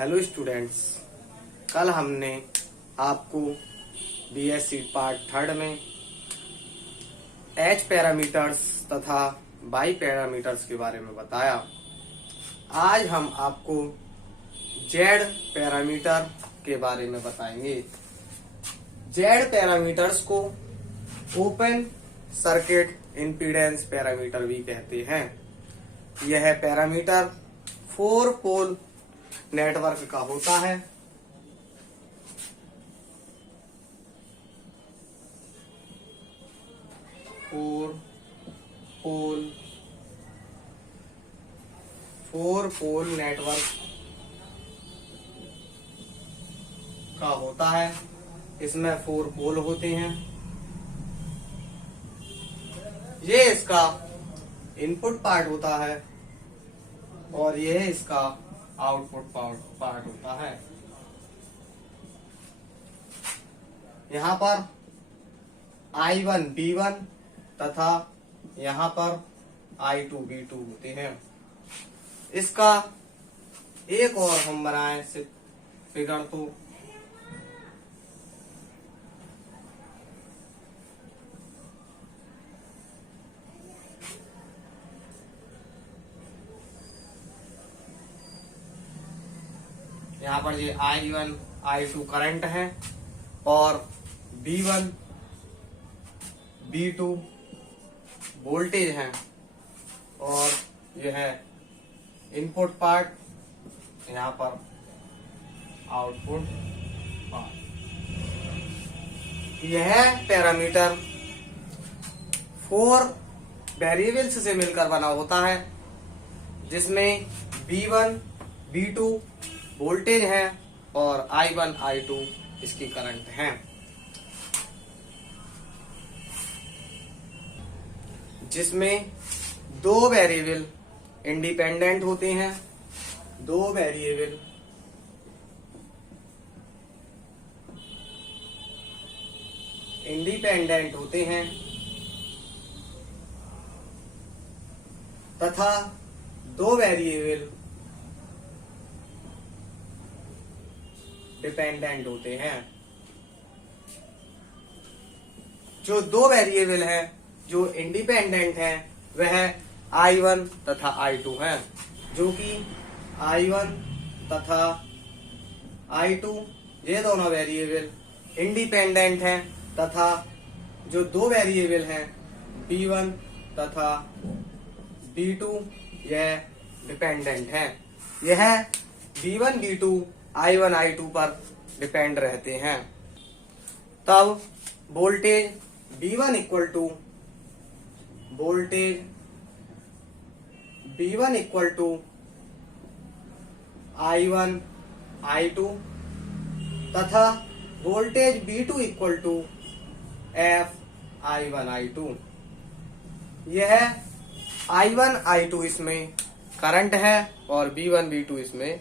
Hello students, कल हमने आपको बीएससी पार्ट थर्ड में एच पैरामीटर्स तथा वाई पैरामीटर्स के बारे में बताया। आज हम आपको जेड पैरामीटर के बारे में बताएंगे। जेड पैरामीटर्स को ओपन सर्किट इम्पीडेंस पैरामीटर भी कहते हैं। यह पैरामीटर 4 पोल नेटवर्क का होता है। फोर पोल नेटवर्क का होता है। इसमें 4 पोल होते हैं। ये इसका इनपुट पार्ट होता है और यह इसका आउटपुट पार्ट होता है। यहाँ पर I1 B1 तथा यहाँ पर I2 B2 होते हैं। इसका एक और हम बनाए फिगर तो यहाँ पर ये I1 I2 करंट है और B1 B2 वोल्टेज है और यह है इनपुट पार्ट, यहाँ पर आउटपुट पार्ट। यह पैरामीटर 4 वेरिएबल्स से मिलकर बना होता है, जिसमें B1 B2 वोल्टेज है और I1 I2 इसकी करंट है। जिसमें 2 वेरिएबल इंडिपेंडेंट होते हैं। 2 वेरिएबल इंडिपेंडेंट होते हैं तथा 2 वेरिएबल डिपेंडेंट होते हैं। जो 2 वेरिएबल हैं जो इंडिपेंडेंट हैं वह I1 तथा I2 हैं, जो कि I1 तथा I2 ये दोनों वेरिएबल इंडिपेंडेंट हैं तथा जो 2 वेरिएबल हैं B1 तथा B2 यह डिपेंडेंट हैं। यह B1 B2 I1 I2 पर डिपेंड रहते हैं। तब voltage B1 equal to I1 I2 तथा voltage B2 equal to F I1 I2। यह I1 I2 इसमें करंट है और B1 B2 इसमें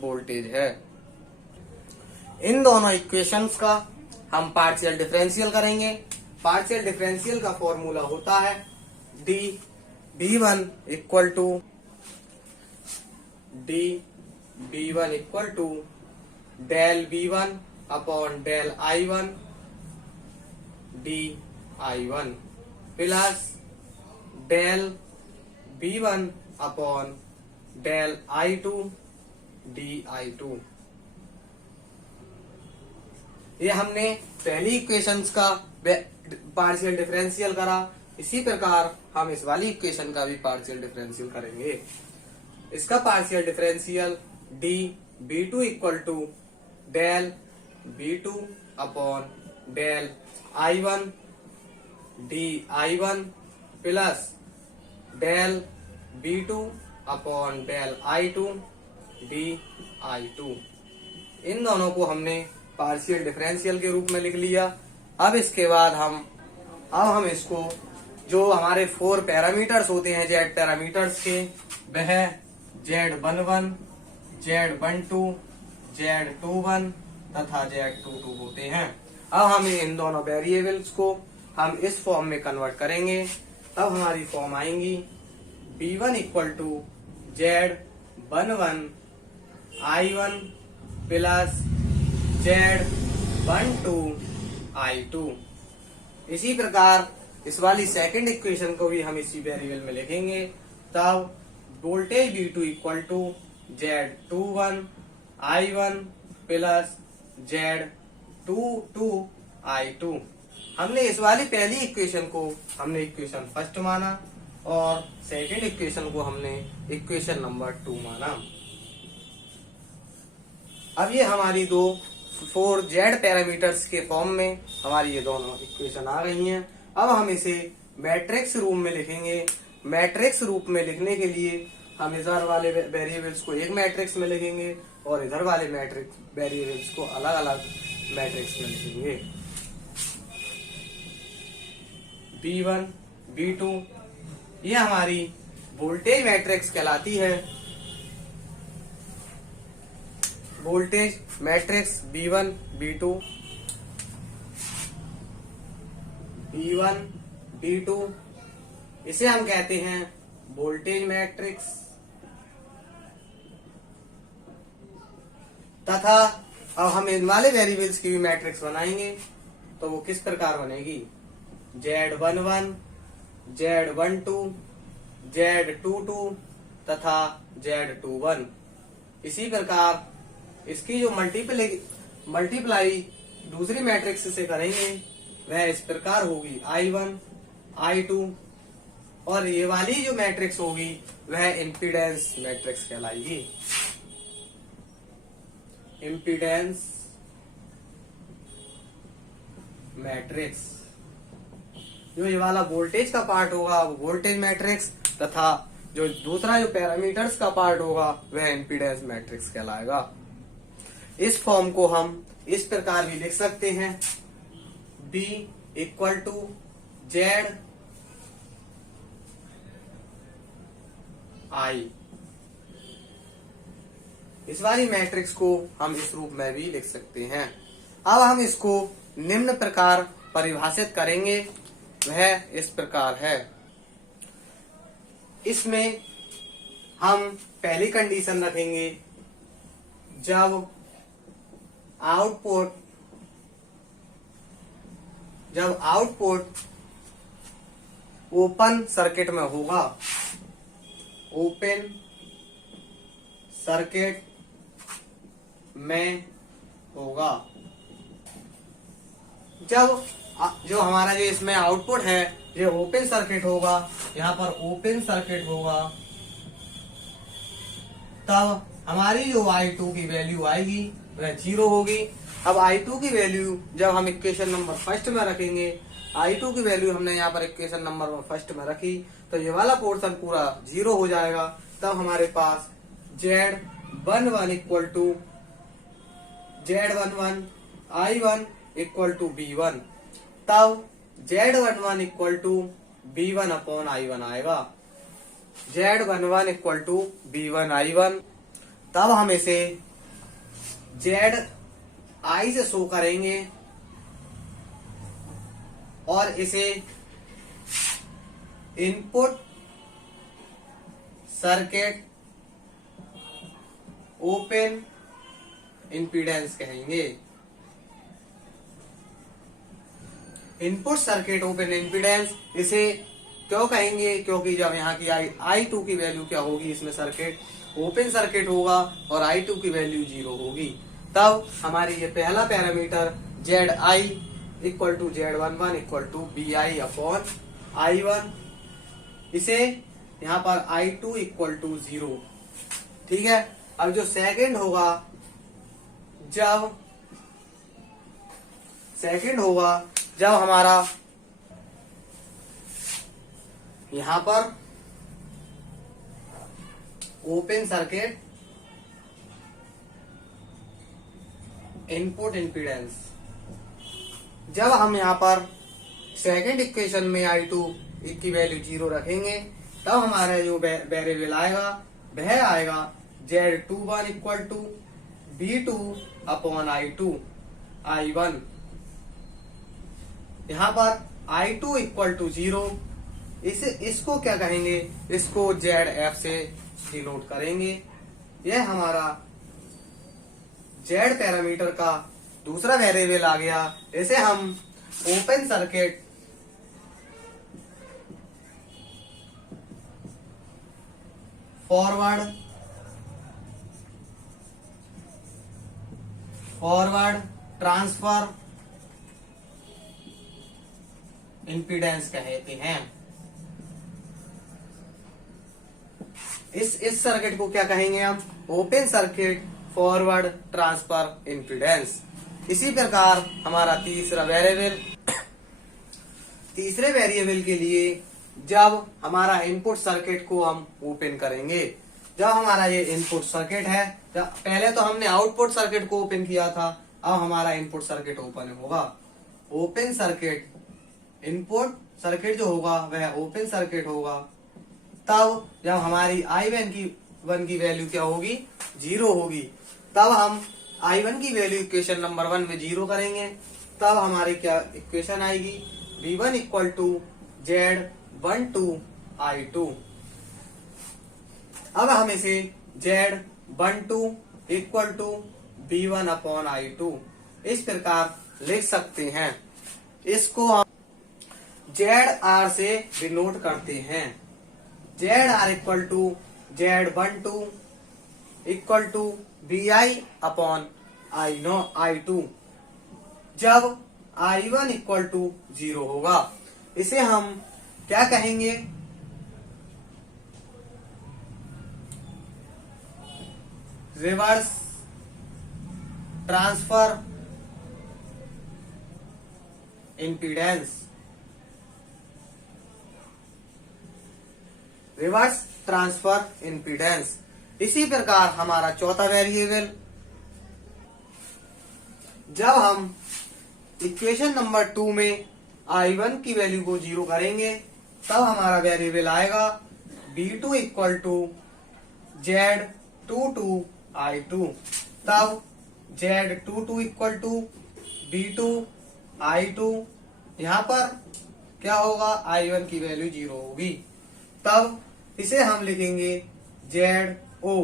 वोल्टेज है। इन दोनों इक्वेशंस का हम पार्शियल डिफरेंशियल करेंगे। पार्शियल डिफरेंशियल का फॉर्मूला होता है D B1 equal to del B1 upon del I1 D I1 plus del B1 upon del I2 D I2। ये हमने पहली इक्वेशंस का पार्शियल डिफरेंशियल करा। इसी प्रकार हम इस वाली इक्वेशन का भी पार्शियल डिफरेंशियल करेंगे। इसका partial differential D B2 equal to del B2 upon del I1 D I1 plus del B2 upon del I2 D I2। इन दोनों को हमने पार्शियल डिफरेंशियल के रूप में लिख लिया। अब इसके बाद हम इसको जो हमारे 4 पैरामीटर्स होते हैं जेड पैरामीटर्स के, वह Z11 Z12 Z21 तथा Z22 होते हैं। अब हम इन दोनों वेरिएबल्स को हम इस फॉर्म में कन्वर्ट करेंगे। तब हमारी फॉर्म आएंगी B1 equal to Z11 I1 plus Z12 I2। इसी प्रकार इस वाली सेकंड इक्वेशन को भी हम इसी वेरिएबल में लिखेंगे। तब voltage V2 equal to Z21 I1 plus Z22 I2। हमने इस वाली पहली इक्वेशन को हमने इक्वेशन फर्स्ट माना और सेकंड इक्वेशन को हमने इक्वेशन नंबर 2 माना। अब ये हमारी दो 4Z पैरामीटर्स के फॉर्म में हमारी ये दोनों इक्वेशन आ गई हैं। अब हम इसे मैट्रिक्स रूप में लिखेंगे। मैट्रिक्स रूप में लिखने के लिए हम इधर वाले वेरिएबल्स को एक मैट्रिक्स में लिखेंगे और इधर वाले मैट्रिक्स वेरिएबल्स को अलग अलग मैट्रिक्स में लिखेंगे। B1 B2 ये हमारी वोल्टेज मैट्रिक्स कहलाती है। Voltage matrix B1 B2 B1 B2 इसे हम कहते हैं वोल्टेज मैट्रिक्स। तथा अब हम इन वाले वेरिएबल्स की भी मैट्रिक्स बनाएंगे तो वो किस प्रकार बनेगी, Z11 Z12 Z22 तथा Z21। इसी प्रकार इसकी जो मल्टीप्लाई दूसरी मैट्रिक्स से करेंगे वह इस प्रकार होगी I1 I2 और ये वाली जो मैट्रिक्स होगी वह इम्पीडेंस मैट्रिक्स कहलाएगी। Impedance matrix. जो ये वाला वोल्टेज का पार्ट होगा वो वोल्टेज मैट्रिक्स तथा जो दूसरा जो पैरामीटर्स का पार्ट होगा वह इम्पीडेंस मैट्रिक्स कहलाएगा। इस फॉर्म को हम इस प्रकार भी लिख सकते हैं, B equal to Z I। इस वाली मैट्रिक्स को हम इस रूप में भी लिख सकते हैं। अब हम इसको निम्न प्रकार परिभाषित करेंगे, वह इस प्रकार है। इसमें हम पहली कंडीशन रखेंगे जब आउटपुट ओपन सर्किट में होगा। ओपन सर्किट में होगा। जब जो हमारा जो इसमें आउटपुट है ये ओपन सर्किट होगा, यहाँ पर ओपन सर्किट होगा, तब हमारी जो I2 की वैल्यू आएगी वह 0 होगी। अब I2 की वैल्यू जब हम इक्वेशन नंबर फर्स्ट में रखेंगे, I2 की वैल्यू हमने यहाँ पर इक्वेशन नंबर फर्स्ट में रखी तो ये वाला पोर्शन पूरा 0 हो जाएगा। तब हमारे पास Z11 equal to Z11 I1 equal to B1। तब Z11 equal to B1 upon I1 आएगा। Z11 equal to B1 I1। तब हम इसे ZI से शो करेंगे और इसे इनपुट सर्किट ओपन इम्पीडेंस कहेंगे। इनपुट सर्किट ओपन इम्पीडेंस इसे क्यों कहेंगे, क्योंकि जब यहाँ की I2 की वैल्यू क्या होगी, इसमें सर्किट ओपन सर्किट होगा और I2 की वैल्यू 0 होगी। तब हमारी ये पहला parameter ZI equal to Z11 equal to BI upon I1, इसे यहाँ पर I2 इक्वल टू 0। ठीक है। अब जो सेकंड होगा, जब हमारा यहाँ पर ओपन सर्किट इनपुट इम्पीडेंस, जब हम यहाँ पर सेकंड इक्वेशन में I2 की वैल्यू 0 रखेंगे तब हमारा जो वेरिएबल आएगा वह आएगा Z21 equal to B2 upon I2 I1। यहाँ पर I2 इक्वल टू 0, इसको क्या कहेंगे, इसको ZF से डिनोट करेंगे। यह हमारा जेड पैरामीटर का दूसरा वेरिएबल आ गया, इसे हम open circuit forward transfer impedance कहते हैं। इस सर्किट को क्या कहेंगे हम? Open circuit forward transfer impedance. इसी प्रकार हमारा तीसरे वेरिएबल के लिए जब हमारा इनपुट सर्किट को हम ओपन करेंगे, जब हमारा ये इनपुट सर्किट है, जब पहले तो हमने आउटपुट सर्किट को ओपन किया था, अब हमारा इनपुट सर्किट ओपन होगा। ओपन सर्किट इनपुट सर्किट जो होगा वह ओपन सर्किट होगा। तब जब हमारी I1 की वैल्यू क्या होगी? 0 होगी। तब हम I1 की वैल्यू इक्वेशन नंबर 1 में 0 करेंगे। तब हमारी क्या इक्वेशन आएगी? V1 equal to Z12 I2। अब हम इसे Z12 equal to V1 upon I2 इस प्रकार लिख सकते हैं। इसको हम ZR से डिनोट करते हैं। ZR equal to Z12 equal to VI upon I2 जब I1 इक्वल टू 0 होगा। इसे हम क्या कहेंगे? Reverse transfer impedance. Reverse transfer impedance. इसी प्रकार हमारा चौथा वेरिएबल, जब हम इक्वेशन नंबर 2 में I1 की वैल्यू को 0 करेंगे, तब हमारा वेरिएबल आएगा V2 equal to Z22 I2। तब Z22 equal to V2 I2, यहाँ पर क्या होगा? I1 की वैल्यू 0 होगी। तब इसे हम लिखेंगे ZO।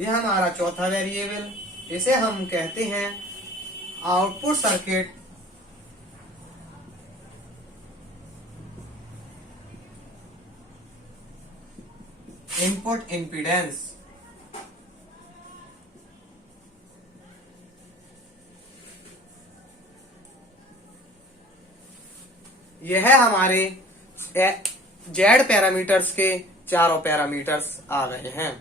यह हमारा चौथा वेरिएबल, इसे हम कहते हैं आउटपुट सर्किट इनपुट इंपीडेंस। यह हमारे जेड पैरामीटर्स के चारों पैरामीटर्स आ गए हैं।